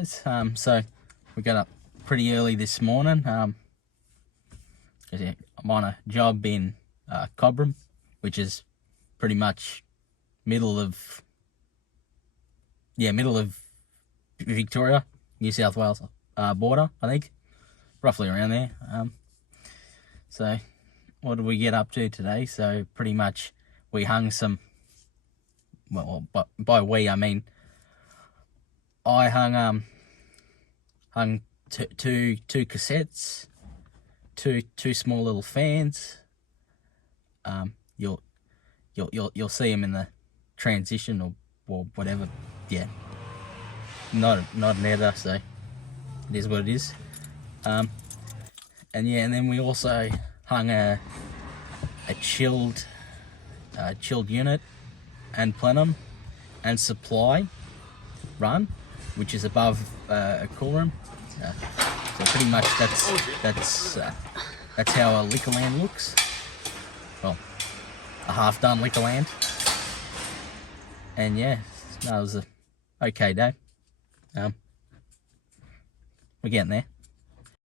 guys. So we got up pretty early this morning. Cause yeah, I'm on a job in Cobram, which is pretty much middle of Victoria, New South Wales border, I think, roughly around there. So what did we get up to today? So pretty much we hung some. Well, by we I mean I hung two cassettes, two small little fans. You'll see them in the transition or whatever. Yeah, not an editor, so it is what it is. And then we also hung a chilled unit and plenum and supply run, which is above a cool room. So pretty much that's how a Liquorland looks. Well, a half-done Liquorland. And yeah, no, it was a okay day. We're getting there.